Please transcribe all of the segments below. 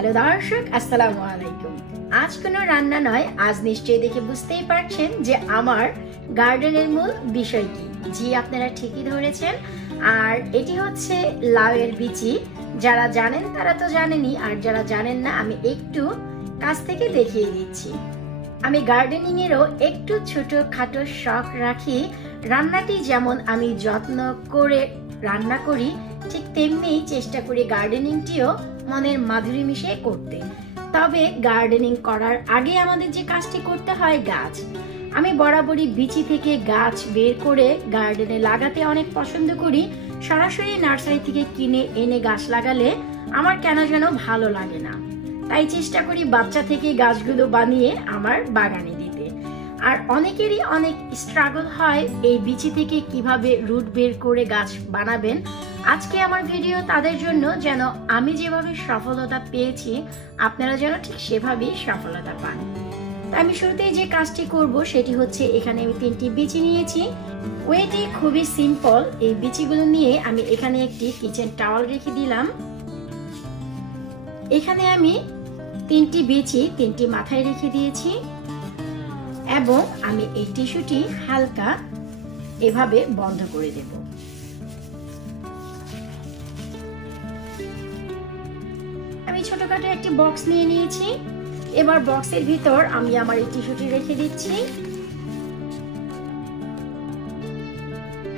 Hello দর্শক, আসসালামু আলাইকুম। আজ কোনো রান্না নয়, আজ নিশ্চয়ই দেখে বুঝতেই পারছেন যে আমার গার্ডেনের মূল বিষয় কি। জি, আপনারা ঠিকই ধরেছেন। আর এটি হচ্ছে লাউয়ের বিচি। যারা জানেন তারা তো জানেনই, আর যারা জানেন না আমি একটু কাছ থেকে দেখিয়ে দিচ্ছি। আমি গার্ডেনিং এরও একটু ছোটখাটো শখ রাখি। রান্নাটি যেমন আমি যত্ন করে রান্না করি, ঠিক তেমনি চেষ্টা করি গার্ডেনিংটিও মনের মাধুরী মিশিয়ে করতে। তবে গার্ডেনিং করার আগে আমাদের যে কাজটি করতে হয়, গাছ। আমি বরাবরই বিচি থেকে গাছ বের করে গার্ডেনে লাগাতে অনেক পছন্দ করি। সরাসরি নার্সারি থেকে কিনে এনে গাছ লাগালে আমার কেন যেন ভালো লাগে না, তাই চেষ্টা করি বাচ্চা থেকে গাছগুলো বানিয়ে আমার বাগানে দিতে। আর অনেকেরই অনেক স্ট্রাগল হয় এই বিচি থেকে কিভাবে রুট বের করে গাছ বানাবেন। আজকে আমার ভিডিও তাদের জন্য, যেন আমি যেভাবে সফলতা পেয়েছি আপনারা যেন ঠিক সেভাবেই সফলতা পান। আমি শুরুতেই যে কাজটি করব সেটি হচ্ছে, এখানে আমি 3টি বিচি নিয়েছি। ওয়েটি খুবই সিম্পল। এই বিচিগুলো নিয়ে আমি এখানে একটি কিচেন টাওয়াল রেখে দিলাম। এখানে আমি 3টি বিচি 3টি মাথায় রেখে দিয়েছি এবং আমি এই টিস্যুটি হালকা এভাবে বন্ধ করে দেব। আমি ছোটখাটো একটি বক্স নিয়ে নিয়েছি। এবার বক্সের ভিতর আমি আমার এই টিস্যুটি রেখে দিচ্ছি।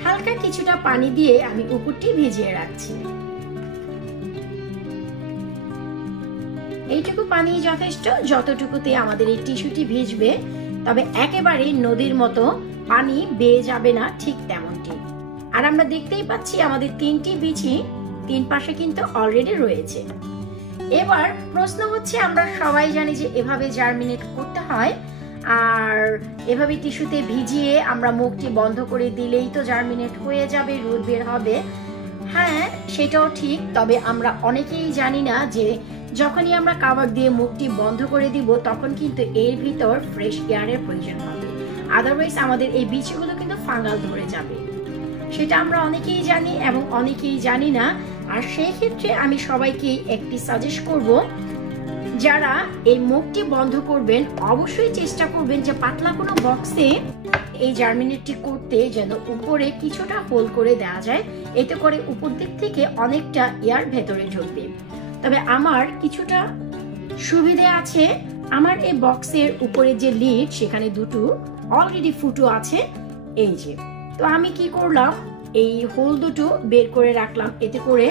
হালকা কিছুটা পানি দিয়ে আমি উপরটি ভিজিয়ে রাখছি। এইটুকু পানি যথেষ্ট, যতটুকুতে আমাদের এই টিস্যুটি ভিজবে। তবে একেবারে নদীর মতো পানি বেয়ে যাবে না, ঠিক তেমনটি। আর আমরা দেখতেই পাচ্ছি আমাদের 3টি বিচি 3 পাশে কিন্তু অলরেডি রয়েছে। এবার প্রশ্ন হচ্ছে, আমরা সবাই জানি যে এভাবে জার্মিনেট করতে হয়, আর এভাবে টিস্যুতে ভিজিয়ে আমরা মুখটি বন্ধ করে দিলেই তো জার্মিনেট হয়ে যাবে, রুট বের হবে। হ্যাঁ, সেটাও ঠিক। তবে আমরা অনেকেই জানি না যে যখনই আমরা কভার দিয়ে মুখটি বন্ধ করে দিব তখন কিন্তু এর ভিতর ফ্রেশ এয়ারের প্রয়োজন হবে, আদারওয়াইজ আমাদের এই বীজগুলো কিন্তু ফাঙ্গাল ধরে যাবে। সেটা আমরা অনেকেই জানি এবং অনেকেই জানি না। আর সেই ক্ষেত্রে আমি সবাইকে একটি সাজেস্ট করব, যারা এই মুখটি বন্ধ করবেন অবশ্যই চেষ্টা করবেন যে পাতলা কোনো বক্সে এই জার্মিনেটটি করতে যেন উপরে কিছুটা হোল করে দেওয়া যায়, এতে করে উপর দিক থেকে অনেকটা এয়ার ভেতরে ঢুকবে। তবে আমার কিছুটা সুবিধে আছে, আমার এই বক্সের উপরে যে লিড সেখানে দুটো অলরেডি ফুটো আছে। এই যে, তো আমি কি করলাম, এই হোল দুটো বের করে রাখলাম, এতে করে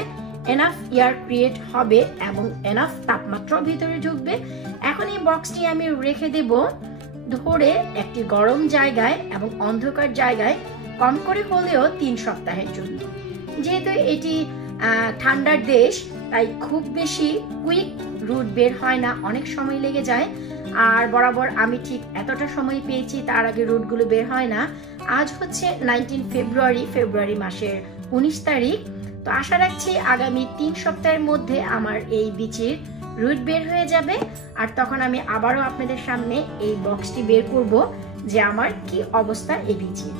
এনাফ এয়ার ক্রিয়েট হবে এবং এনাফ তাপমাত্রা ভিতরে ঢুকবে। এখন এই বক্সটি আমি রেখে দেব ধরে একটি গরম জায়গায় এবং অন্ধকার জায়গায়, কম করে হলেও 3 সপ্তাহের জন্য। যেহেতু এটি ঠান্ডার দেশ, তাই খুব বেশি কুইক রুট বের হয় না, অনেক সময় লেগে যায়। আর বরাবর আমি ঠিক এতটা সময় পেয়েছি, তার আগে রুটগুলো বের হয় না। আজ হচ্ছে 19 ফেব্রুয়ারি মাসের 19 তারিখ। তো আশা রাখছি আগামী 3 সপ্তাহের মধ্যে আমার এই বিচির রুট বের হয়ে যাবে। আর তখন আমি আবারও আপনাদের সামনে এই বক্সটি বের করব যে আমার কি অবস্থা এই বিচির।